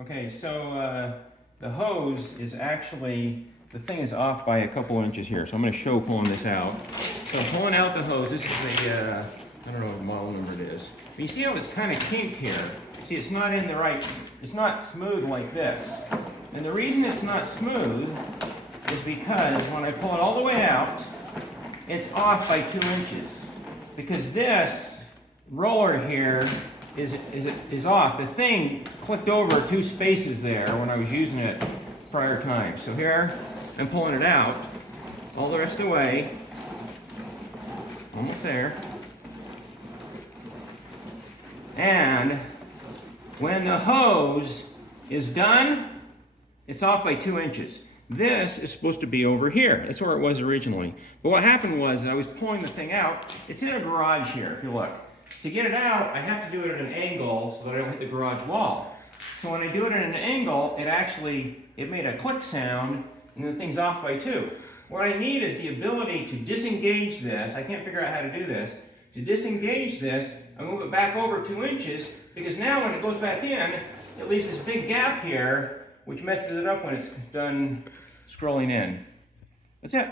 Okay, so the hose is actually, the thing is off by a couple inches here, so I'm going to show pulling this out. So pulling out the hose, this is the, I don't know what model number it is. But you see how it's kind of kinked here? See, it's not in the right, it's not smooth like this. And the reason it's not smooth is because when I pull it all the way out, it's off by 2 inches. Because this roller here is off. The thing clicked over 2 spaces there when I was using it prior time. So here, I'm pulling it out all the rest of the way. Almost there. And when the hose is done, it's off by 2 inches. This is supposed to be over here. That's where it was originally. But what happened was I was pulling the thing out. It's in a garage here, if you look. To get it out, I have to do it at an angle so that I don't hit the garage wall. So when I do it at an angle, it made a click sound, and the thing's off by 2. What I need is the ability to disengage this. I can't figure out how to do this. To disengage this, I move it back over 2 inches, because now when it goes back in, it leaves this big gap here, which messes it up when it's done scrolling in. That's it.